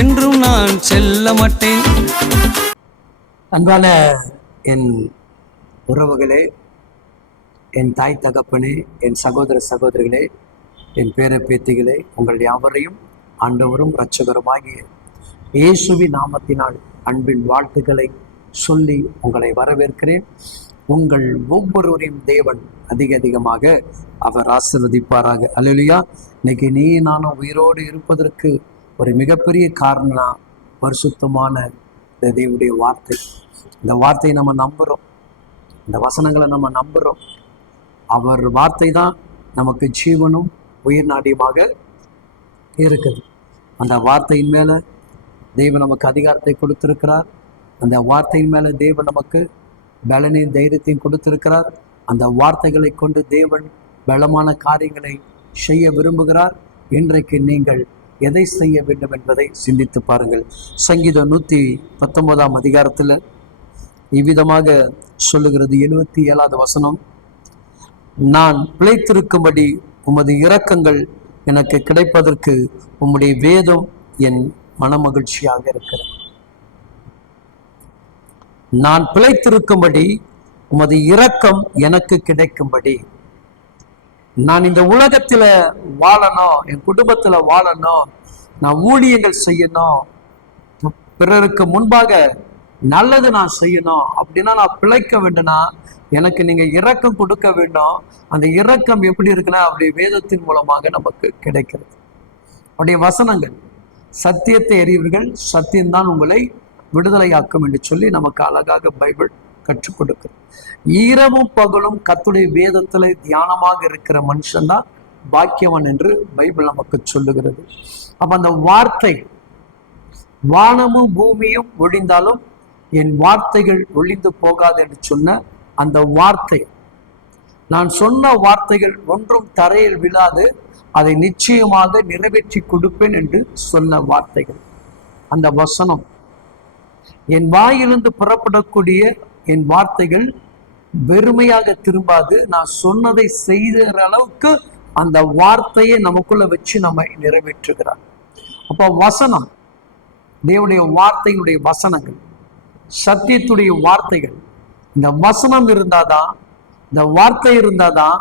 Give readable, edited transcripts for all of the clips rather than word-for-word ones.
என்றும் நான் செல்ல மாட்டேன். அன்பான என் உறவுகளே, என் தாய் தகப்பனே, என் சகோதர சகோதரிகளே, என் பேர பேத்திகளே, உங்கள் யாவரையும் ஆண்டவரும் இரட்சகருமாகிய இயேசுவின் நாமத்தினால் அன்பின் வாழ்த்துக்களை சொல்லி உங்களை வரவேற்கிறேன். உங்கள் ஒவ்வொருவரையும் தேவன் அதிகமாக அவர் ஆசீர்வதிப்பாராக. அல்லேலூயா. இன்னைக்கு நீ நானும் உயிரோடு இருப்பதற்கு ஒரு மிகப்பெரிய காரணம் பரிசுத்தமான இந்த தேவனுடைய வார்த்தை. இந்த வார்த்தையை நம்ம நம்புகிறோம், இந்த வசனங்களை நம்ம நம்புகிறோம். அவர் வார்த்தை தான் நமக்கு ஜீவனும் உயிர் நாடியுமாக இருக்குது. அந்த வார்த்தையின் மேலே தேவன் நமக்கு அதிகாரத்தை கொடுத்திருக்கிறார். அந்த வார்த்தையின் மேலே தேவன் நமக்கு பலனையும் தைரியத்தையும் கொடுத்திருக்கிறார். அந்த வார்த்தைகளை கொண்டு தேவன் பலமான காரியங்களை செய்ய விரும்புகிறார். இன்றைக்கு நீங்கள் எதை செய்ய வேண்டும் என்பதை சிந்தித்து பாருங்கள். சங்கீதம் 119 அதிகாரத்தில் இவ்விதமாக சொல்லுகிறது. 77வது வசனம், நான் பிழைத்திருக்கும்படி உமது இரக்கங்கள் எனக்கு கிடைப்பதற்கு உம்முடைய வேதம் என் மனமகிழ்ச்சியாக இருக்கிறது. நான் பிழைத்திருக்கும்படி உமது இரக்கம் எனக்கு கிடைக்கும்படி, நான் இந்த உலகத்துல வாழணும், என் குடும்பத்துல வாழணும், நான் ஊழியங்கள் செய்யணும், பிறருக்கு முன்பாக நல்லது நான் செய்யணும் அப்படின்னா, நான் பிழைக்க வேண்டும்னா எனக்கு நீங்க இரக்கம் கொடுக்க வேண்டும். அந்த இரக்கம் எப்படி இருக்குன்னா அப்படி வேதத்தின் மூலமாக நமக்கு கிடைக்கிறது. அவருடைய வசனங்கள், சத்தியத்தை அறிவீர்கள், சத்தியம்தான் உங்களை விடுதலையாக்கும் என்று சொல்லி நமக்கு அழகாக பைபிள் கற்றுக் கொடுக்கிறது. இரவும் பகலும் கர்த்தருடைய வேதத்துல தியானமாக இருக்கிற மனுஷன்தான் பாக்கியவன் என்று பைபிள் நமக்கு சொல்லுகிறது. அப்ப அந்த வார்த்தை, வானமும் பூமியும் ஒழிந்தாலும் என் வார்த்தைகள் ஒழிந்து போகாது என்று சொன்ன அந்த வார்த்தை, நான் சொன்ன வார்த்தைகள் ஒன்றும் தரையில் விழாது, அதை நிச்சயமாக நிறைவேற்றி கொடுப்பேன் என்று சொன்ன வார்த்தைகள். அந்த வசனம், என் வாயிலிருந்து புறப்படக்கூடிய என் வார்த்தைகள் வெறுமையாக திரும்பாது, நான் சொன்னதை செய்கிற அளவுக்கு அந்த வார்த்தையை நமக்குள்ள வச்சு நம்ம நிறைவேற்றுகிறார். அப்போ வசனம், தேவனுடைய வார்த்தையினுடைய வசனங்கள், சத்தியத்துடைய வார்த்தைகள், இந்த வசனம் இருந்தாதான், இந்த வார்த்தை இருந்தாதான்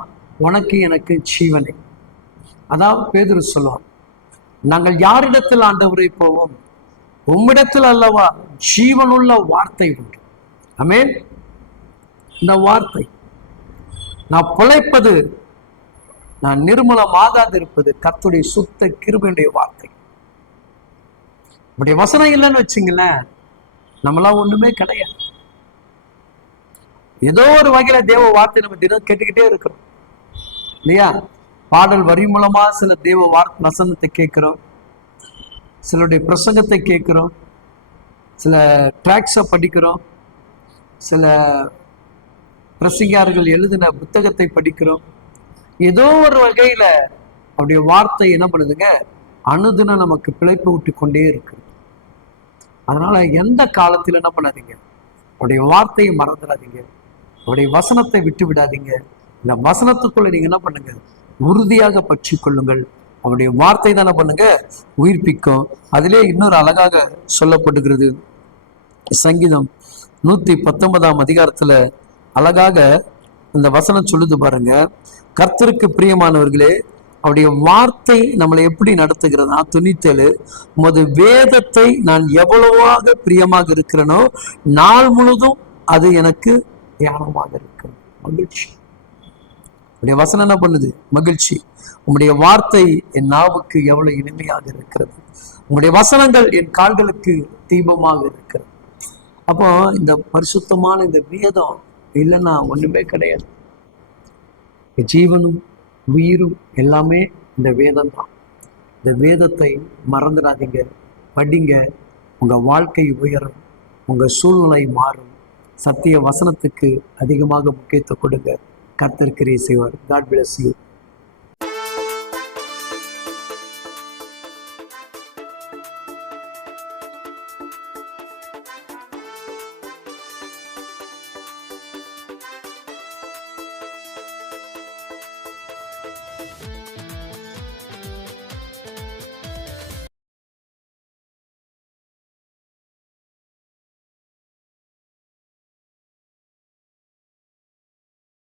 உனக்கு எனக்கு ஜீவனை. அதான் பேதுரு சொல்லுவார், நாங்கள் யாரிடத்தில் ஆண்டவரை போவோம், உம்மிடத்தில் அல்லவா ஜீவனுள்ள வார்த்தை உண்டு. ஆமென். இந்த வார்த்தை, நான் பிழைப்பது, நான் நிர்மூலமாகாது இருப்பது கர்த்தருடைய சுத்த கிருபையுடைய வார்த்தை. இப்படி வசனம் இல்லைன்னு வச்சுங்களேன், நம்மளாம் ஒண்ணுமே கிடையாது. ஏதோ ஒரு வகையில தேவ வார்த்தை நம்ம தினம் கேட்டுக்கிட்டே இருக்கிறோம் இல்லையா? பாடல் வரி மூலமா சில தேவ வசனத்தை கேட்கிறோம், சிலருடைய பிரசங்கத்தை கேட்கிறோம், சில ட்ராக்ஸை படிக்கிறோம், சில பிரசங்கியார்கள் எழுதின புத்தகத்தை படிக்கிறோம். ஏதோ ஒரு வகையில அவருடைய வார்த்தை என்ன பண்ணுதுங்க, அனுதினம் நமக்கு பிழைப்பு விட்டு கொண்டே இருக்கு. அதனால எந்த காலத்துல என்ன பண்ணாதீங்க, அவருடைய வார்த்தையை மறந்துடாதீங்க, அவருடைய வசனத்தை விட்டு விடாதீங்க. இந்த வசனத்துக்குள்ள நீங்க என்ன பண்ணுங்க, உறுதியாக பற்றி கொள்ளுங்கள். அவருடைய வார்த்தை தானே பண்ணுங்க உயிர்ப்பிக்கும். அதிலே இன்னொரு அழகாக சொல்லப்படுகிறது. சங்கீதம் 119 அதிகாரத்துல அழகாக இந்த வசனம் சொல்லுது பாருங்க, கர்த்தருக்கு பிரியமானவர்களே, அவருடைய வார்த்தை நம்மளை எப்படி நடத்துகிறதா? 97, உமது வேதத்தை நான் எவ்வளவாக பிரியமாக இருக்கிறேனோ நாள் முழுதும் அது எனக்கு தியானமாக இருக்கிறது. மகிழ்ச்சி. உடைய வசனம் என்ன பண்ணுது? மகிழ்ச்சி. உம்முடைய வார்த்தை என் நாவுக்கு எவ்வளவு இனிமையாக இருக்கிறது, உங்களுடைய வசனங்கள் என் கால்களுக்கு தீபமாக இருக்கிறது. அப்போ இந்த பரிசுத்தமான இந்த வேதம் இல்லைன்னா ஒண்ணுமே கிடையாது. ஜீவனும் உயிரும் எல்லாமே இந்த வேதம் தான். இந்த வேதத்தை மறந்துடாதீங்க, படிங்க. உங்க வாழ்க்கை உயரும், உங்க சூழ்நிலை மாறும். சத்திய வசனத்துக்கு அதிகமாக முக்கியத்துவம் கொடுங்க. கர்த்தர் கிரியை செய்வார். God bless you.